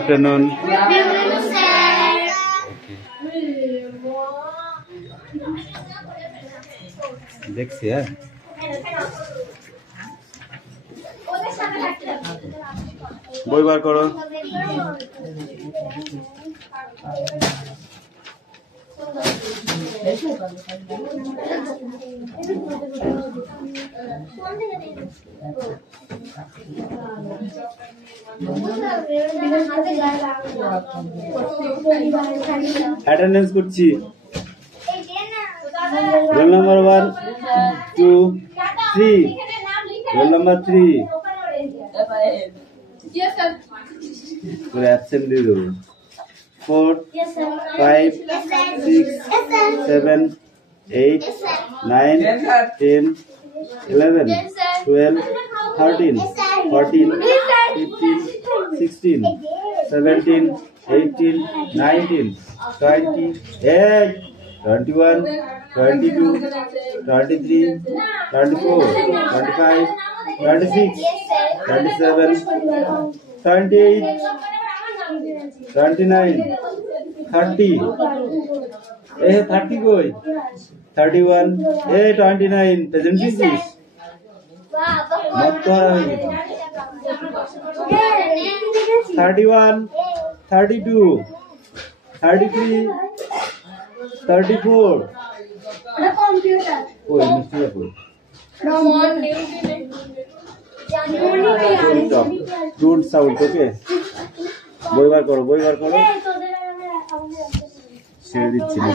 afternoon. Good afternoon, sir. দেখছি হ্যাঁ বই বার করো। অ্যাটেন্ডেন্স করছি। রোল নাম্বার 1 2 3 রোল নাম্বার 3 পুরো অ্যাবসেন্ট দিয়ে দেবো। 4 5 6 7 8 9 10 11 12 13 14 15 16 17 18 19 20 21 22 23 24 25 26 27 28 29 30 30 কই 31 29 প্রেজেন্ট দিস মত করা হয়নি 31 32 33 34 ওই মিষ্টি কই ডোন্ট সাউন্ড ওকে বই বার করো ছেড়ে দিচ্ছি না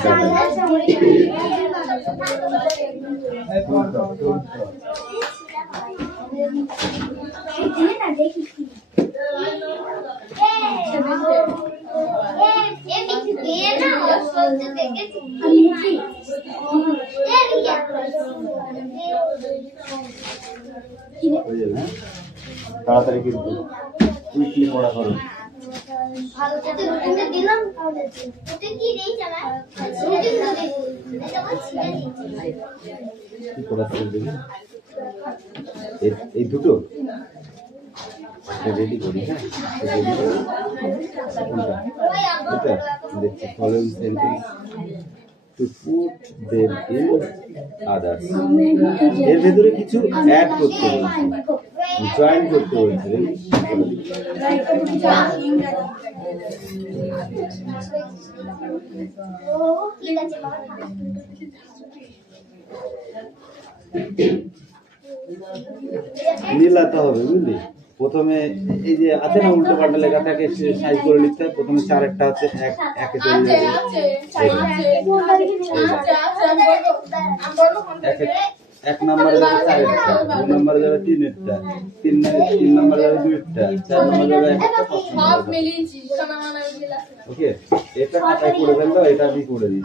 তাড়াতাড়ি কিন্তু কি পড়া করো এই দুটো রেডি করি হ্যাঁ দেখছি following sentence to put them in others এর ভেতরে কিছু অ্যাড করতে বলছে জয়েন করতে বলছে মিলাতে হবে বুঝলি প্রথমে এই যে আছে না উল্টো পাল্টা লেখা থাকে সাইজ করে লিখতে হয় প্রথমে 4 একটা আছে একে চলে যাবে এক নম্বরে যাবে 4 একটা 2 নম্বরে যাবে 3 একটা 3 নম্বরে যাবে 2 একটা 4 নম্বরে যাবে একটা সব মিলিয়েছি ওকে এটা খাতায় করে ফেললো এটা আমি করে দিই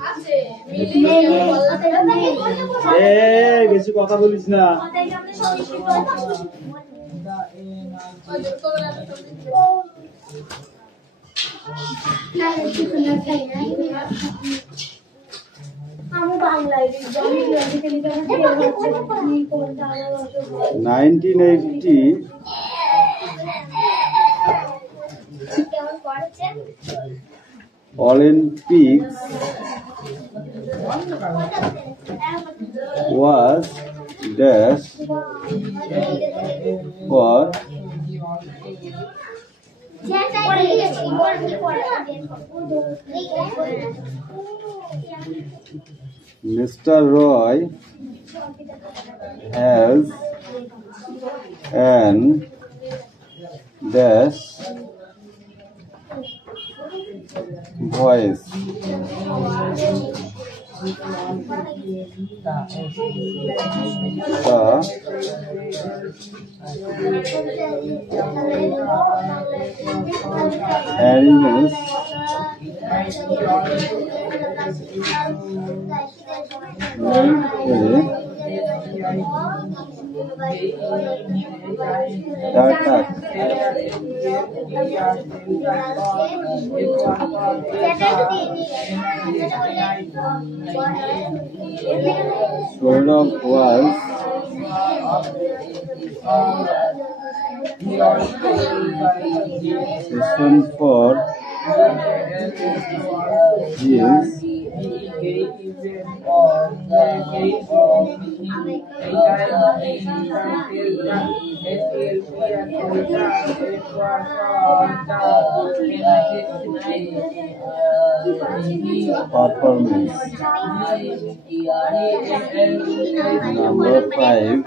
বেশি কথা বলিস না Olympics was dash for Mr. Roy has an dash voice. Animals Sherlock was Session for yes. Performance. Number 5.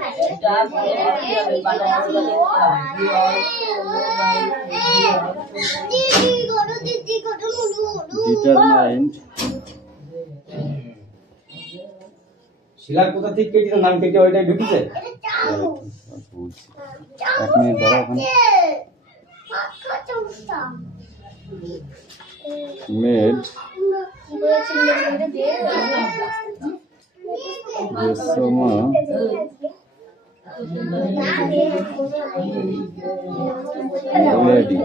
Determined. শিলার কোথা থেকে কেটে নাম কেটে ওইটাই ঢুকেছে। এক মিনিট দাঁড়া ওখানে। Made Resoma ready.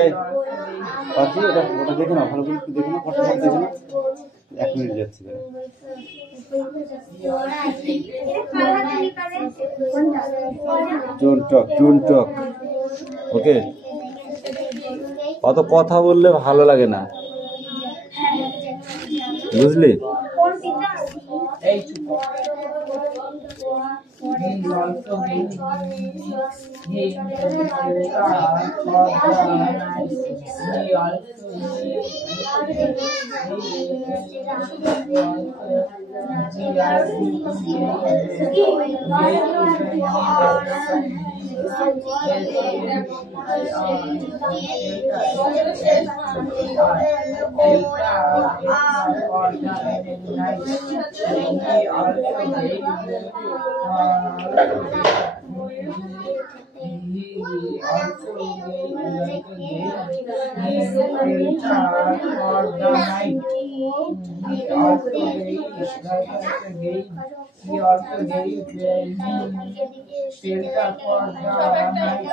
এই পাতি ওটা দেখে না, ভালো করে একটু দেখে না, ফটোটা দেখে না। এক মিনিট যাচ্ছে। Don't talk. ওকে, অত কথা বললে ভালো লাগে না, বুঝলি? He also gave shelter for the night.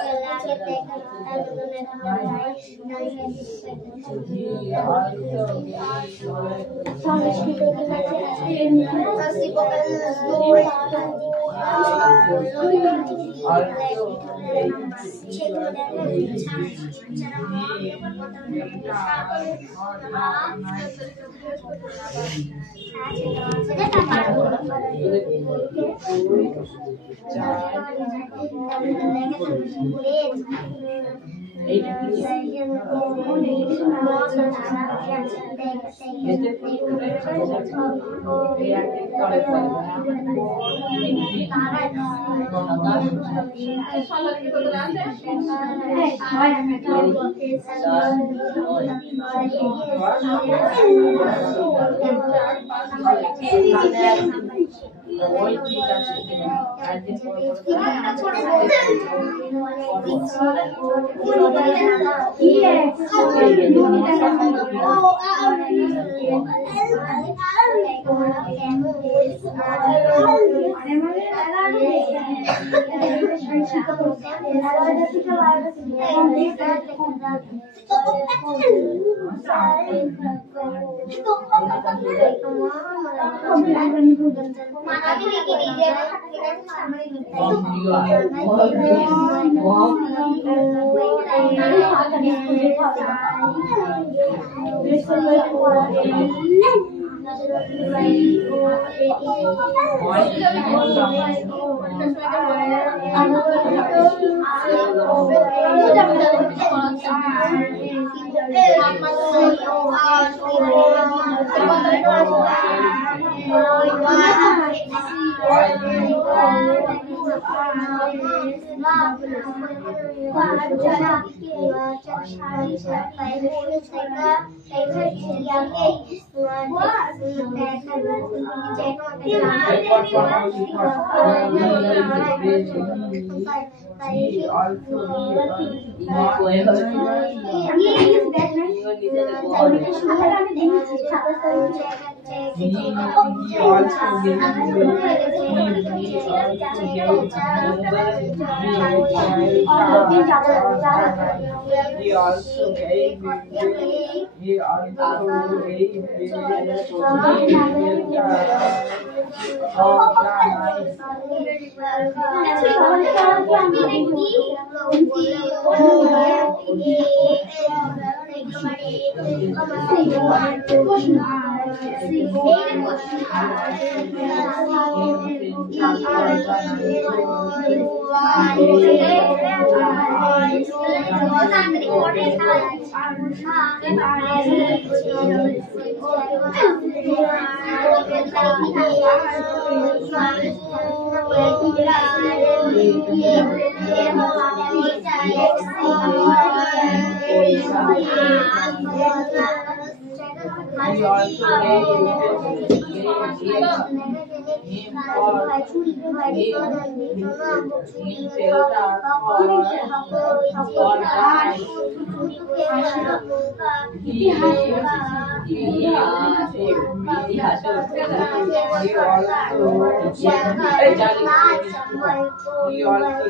You also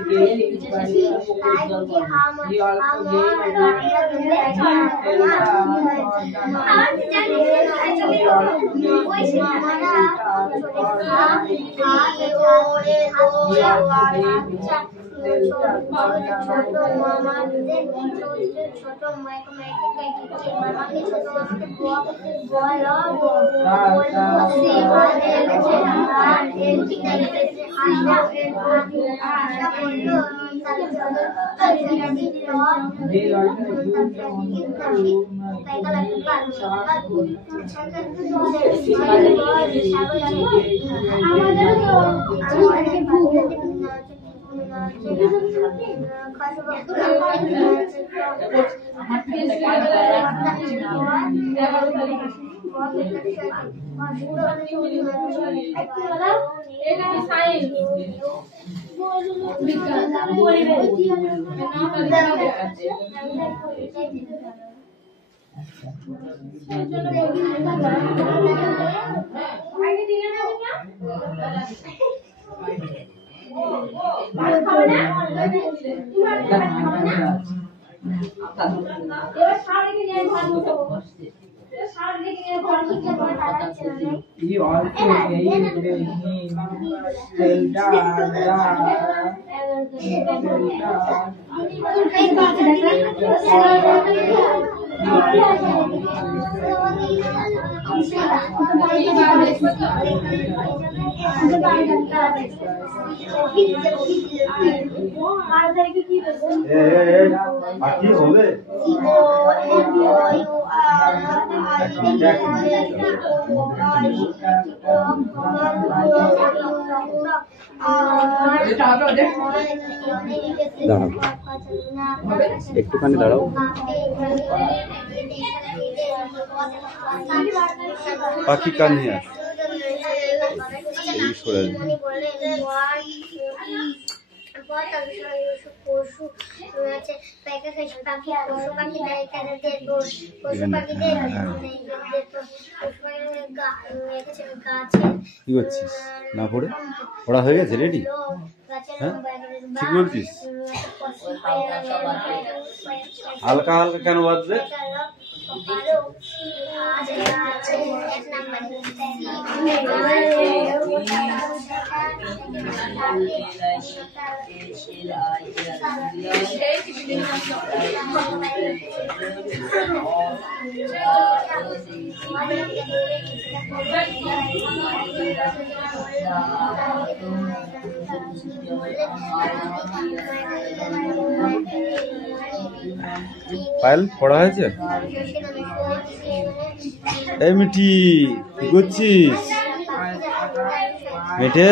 gave him একটুখানি দাঁড়াও। পাখি কান নিয়ে আস। পশু কি করছিস? না পড়ে পড়া হয়ে গেছে? রেডি? হ্যাঁ, ঠিক বলছিস। হালকা হালকা কেন বাজবে? পায়েল পড়া হয়েছে? এই মিঠি কি করছিস? মিঠে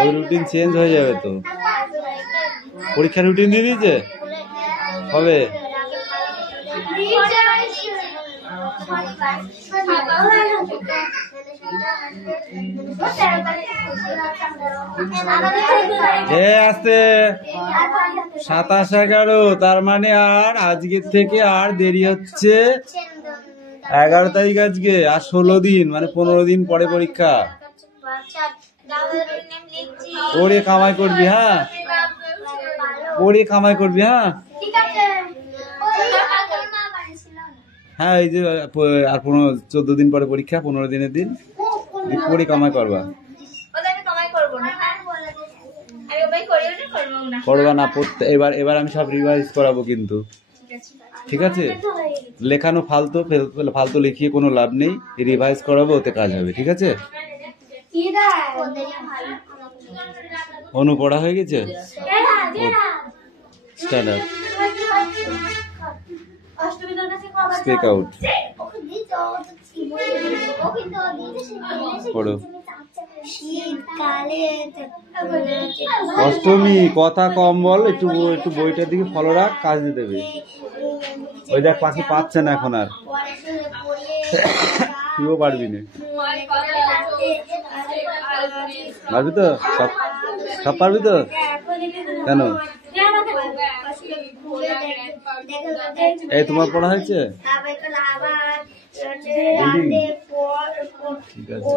ওই রুটিন চেঞ্জ হয়ে যাবে তো। পরীক্ষার রুটিন দিয়ে দিয়েছে হবে। আস্তে 27-11 তার মানে আর আজকের থেকে আর দেরি হচ্ছে। 11 তারিখ আজকে, আর 16 দিন মানে 15 দিন পরে পরীক্ষা। ওরে কামাই করবি, হ্যাঁ ওরে কামাই করবি, হ্যাঁ হ্যাঁ এই যে আর 14 দিন পরে পরীক্ষা, 15 দিনের দিন পড়ি কামাই করবা। করবা না পড়তে, এবার আমি সব রিভাইজ করাবো কিন্তু, ঠিক আছে? লেখানো ফালতু লিখিয়ে কোনো লাভ নেই, রিভাইজ করাবো, ওতে কাজ হবে, ঠিক আছে? অনু পড়া হয়ে গেছে? স্ট্যান্ডার্ড স্পিক আউট পড়ো। অষ্টমী কথা কম বল, একটু বইটার দিকে ফলো রাখ, কাজ দিয়ে দেবে। ওই দেখ পাখি পাচ্ছে না এখন আর, তুইও পারবি না। পারবি তো? সব পারবি তো? কেন? এই তোমার পড়া হয়েছে? ঠিক আছে।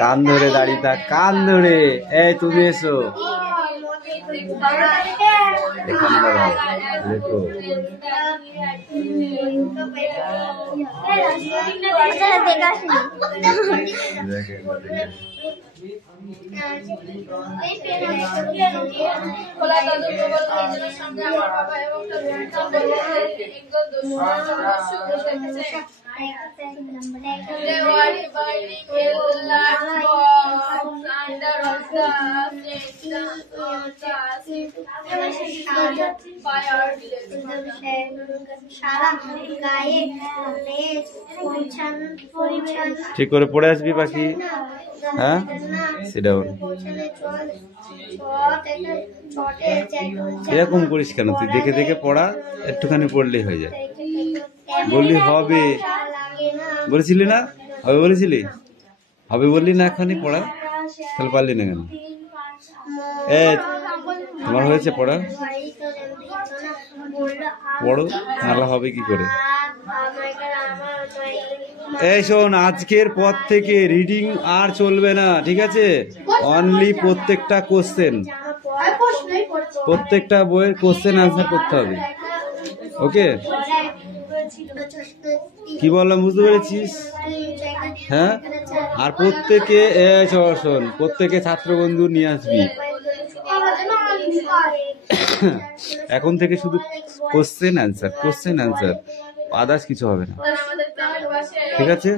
কান ধরে দাঁড়িয়ে থাক, কান ধরে। এই তুমি এসো এখানে, দাঁড়াও, দেখো ঠিক করে পড়ে আসবি পাখি। হ্যাঁ সেটা এরকম করিস কেন? তুই দেখে দেখে পড়া, একটুখানি পড়লেই হয়ে যায়। বললি হবে, বলেছিলি না? হবে বলেছিলি? হবে বললি না এখনই পড়া, তাহলে পারলি না কেন? তোমার হয়েছে পড়া? পড়ো, নাহলে হবে কি করে? এই শোন, আজকের পর থেকে রিডিং আর চলবে না, ঠিক আছে? অনলি প্রত্যেকটা বইয়ের কোশ্চেন আনসার করতে হবে, ওকে? কি বললাম বুঝতে পেরেছিস? হ্যাঁ, আর প্রত্যেকে শোন, প্রত্যেকে ছাত্র বন্ধু নিয়ে আসবি। এখন থেকে শুধু কোশ্চেন অ্যান্সার, আদার্স কিছু হবে না, ঠিক আছে?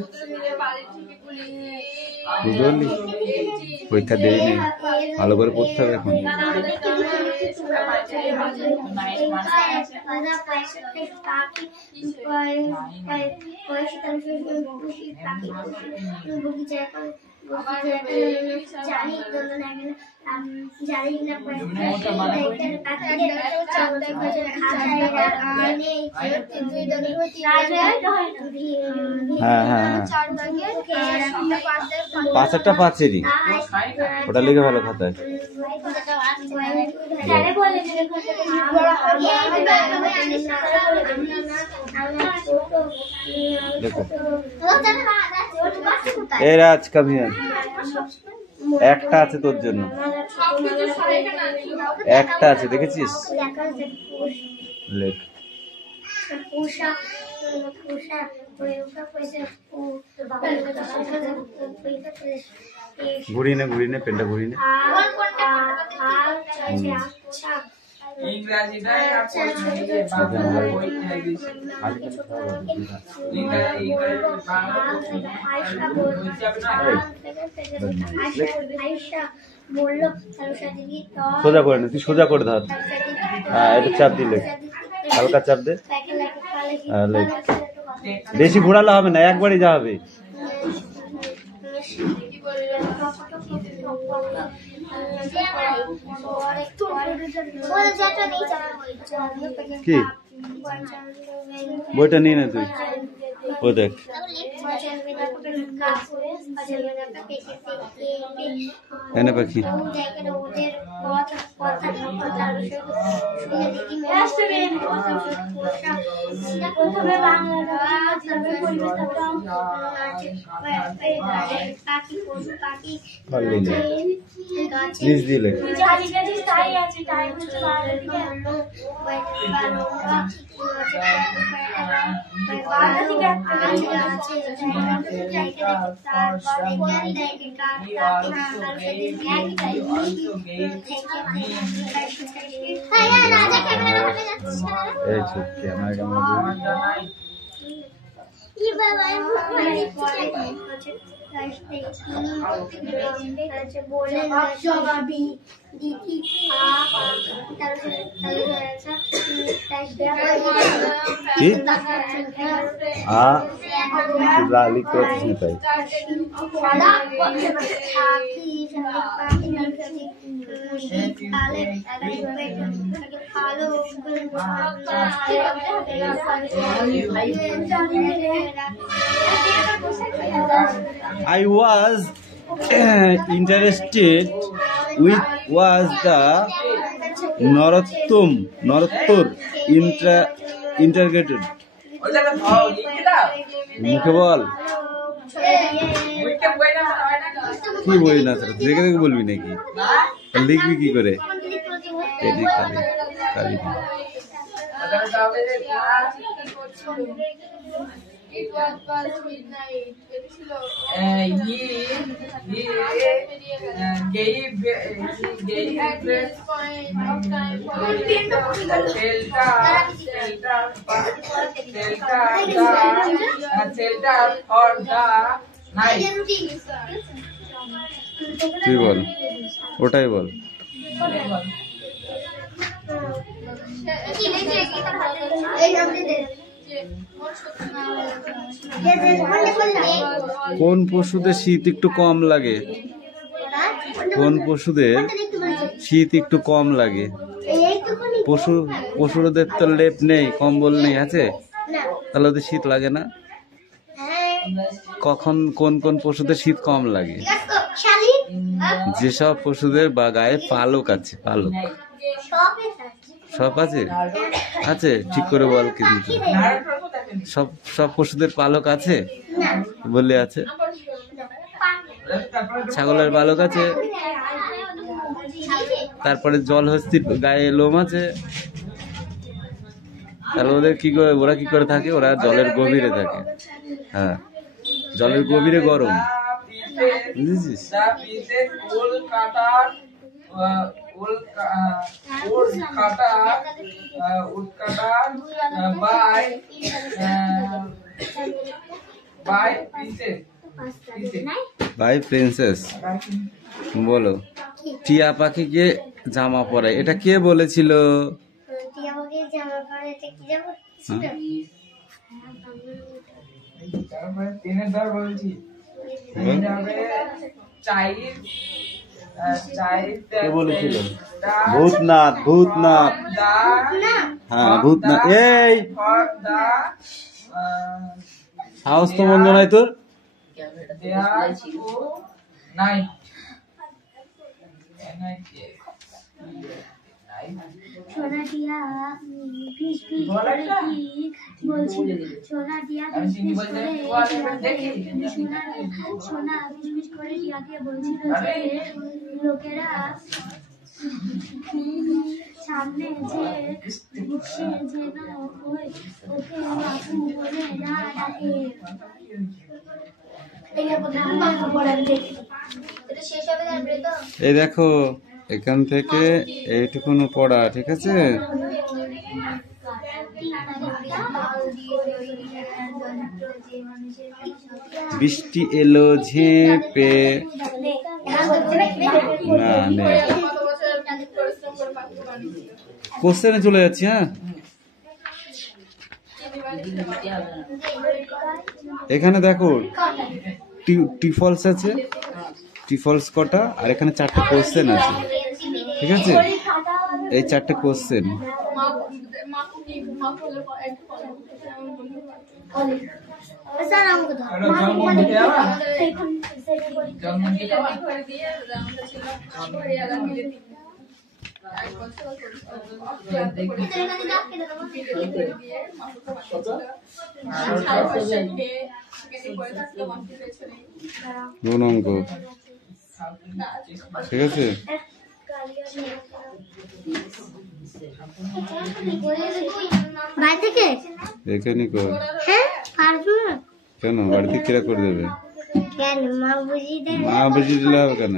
বুঝতে পারলি? পরীক্ষা দেরি নেই, ভালো করে পড়তে হবে এখন। হ্যাঁ, পাঁচটা পাঁচেরই, ওটা লিখে ভালো খাতায়। দেখো এই রাজ কামিয়ান, একটা আছে তোর জন্য, একটা আছে, দেখেছিস? লেখ। ঘুরিয়ে নে, পেনটা ঘুরিয়ে নে। ইংরেজিটাই আর পড়তে বাংলা বই নিয়ে গেছি ইংরেজি বাংলা সোজা করে নে, তুই সোজা করে ধর। হ্যাঁ, এটা চাপ দিলে হালকা চাপ দে। বেশি ঘোরালে হবে না, একবারই যা হবে। কি বইটা নিয়ে নে তুই, ও দেখ। এনে পাখি নিজ দিলে I was interested with was the Narottam interrogated. মুখে বল কি বলি না, দেখে দেখে বলবি নাকি? লিখবি কি করে? It was past midnight. He gave At this point of time, shelter for the night. তুই বল, ওটাই বল। কোন পশুদের শীত একটু কম লাগে? কোন পশুদের শীত একটু কম লাগে? পশুদের তো লেপ নেই, কম্বল নেই, আছে? তাহলে ওদের শীত লাগে না? কখন কোন কোন পশুদের শীত কম লাগে? যেসব পশুদের বা গায়ে পালক আছে, পালক সব আছে, আছে ঠিক করে বল। কিন্তু সব সব পশুদের পালক আছে বললে আছে। ছাগলের পালক আছে, তারপরে জলহস্তির গায়ে লোম আছে। তাহলে ওদের কি করে, ওরা কি করে থাকে? ওরা জলের গভীরে থাকে। হ্যাঁ, জলের গভীরে গরম, বুঝেছিস? Bye princess. বলো, টিয়া পাখিকে জামা পরায়, এটা কে বলেছিল? কে বলেছিল? ভূতনাথ। ভূতনাথ, হ্যাঁ ভূতনাথ। এই সাহস তো মন্দ নাই তোর। সোনা দিয়া ফিস ফিস করে কি বলছিল? সোনা দিয়া ফিস ফিস করে সোনা ফিস ফিস করে টিয়াকে বলছিল যে লোকেরা সামনে যে সে যেন ওকে বাপু বলে না ডাকে। এই দেখো এখান থেকে এইটুকুনো পড়া, ঠিক আছে? বৃষ্টি এলো ঝেঁপে, না নেই, কোশ্চেনে চলে যাচ্ছি। হ্যাঁ, এখানে দেখো টিফলস আছে, টিফলস কটা, আর এখানে 4টে কোশ্চেন আছে, ঠিক আছে? এই 4টে কোশ্চেন। গুণাঙ্ক, ঠিক আছে? এখানে কর। কেন বাড়িতে কিরা করে দেবে? মা বুঝিয়ে দিলে হবে কেন?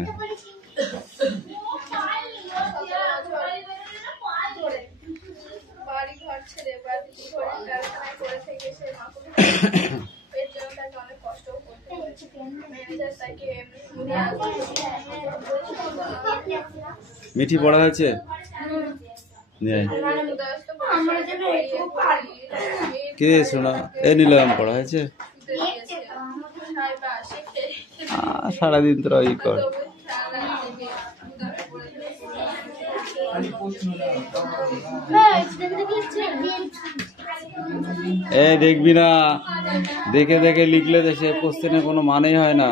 মিঠি পড়া হয়েছে? কে শোনা? এ নিলাম, পড়া হয়েছে? সারাদিন তোরা ই কর। এ দেখবি না, দেখে দেখে লিখলে সে কোশ্চেনের কোনো মানেই হয় না।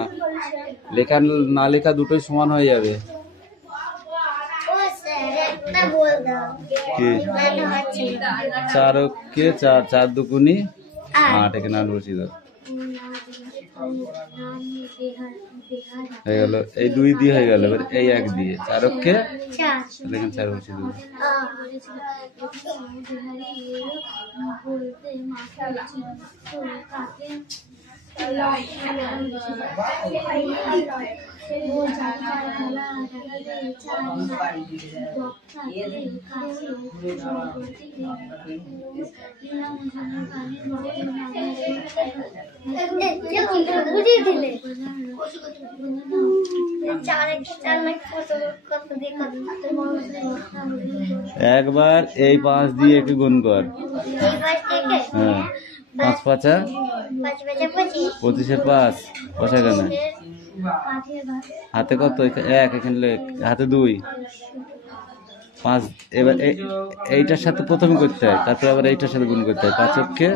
লেখা না লেখা দুটোই সমান হয়ে যাবে। কি 4 কে 4, 4 দুগুনি 8, এখানে 8 বসিয়ে দাও, হয়ে গেল। এই 2 দিয়ে হয়ে গেল, এবার এই 1 দিয়ে 4 কে 4, এখানে 4 বসিয়ে দেবো। একবার এই 5 দিয়ে একে গুণ কর। হ্যাঁ, 5 5 25 5 বসা কেন? হাতে কত? 1, এখানে লেখ, হাতে 2 5। এবার এইটার সাথে প্রথমে করতে হয়, তারপর আবার এইটার সাথে গুণ করতে হয়। 5 কে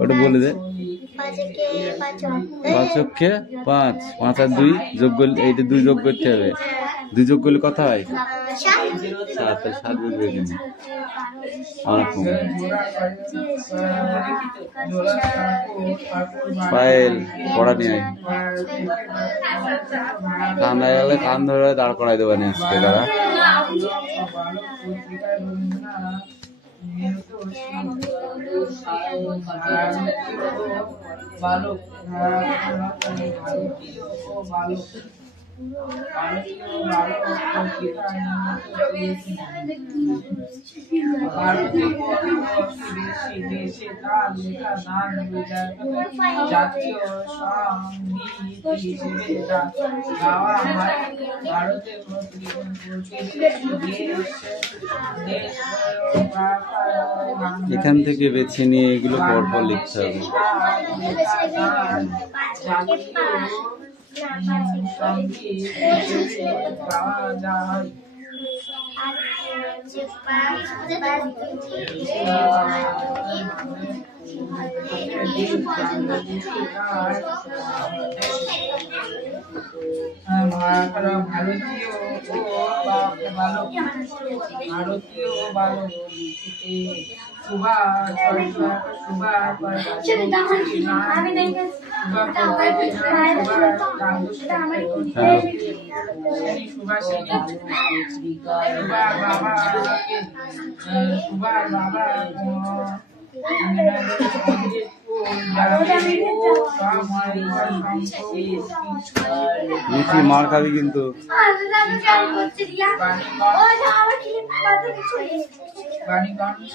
ওটা বলে দে। 5 কে 5, 5 আর 2 যোগ করলে, এইটা 2 যোগ করতে হবে। 2 যোগ করলে কত হয়? 7। 7 বুঝবে কিনা? পায়েল পড়া নিয়ে কান্না গেলে কান ধরে দাঁড় করাই দেবো আজকে দাদা। এখান থেকে বেছে নিয়ে এগুলো পরপর লিখতে হবে। মিঠি মার খাবি কিন্তু। বাণীগঞ্জ